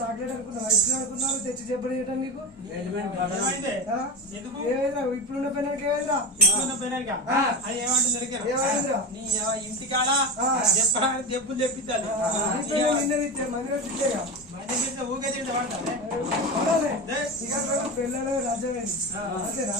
Chocolate అనుకున్నావు, ice cream అనుకున్నావు, తెచ్చి చెప్పడం నీకు ఇప్పుడున్న పెళ్ళకి ఏమైందా? ఇంటికాడ దెబ్బులు తెప్పిద్దాం ఊగే పిల్లలు రాజ్యమే అంతేనా?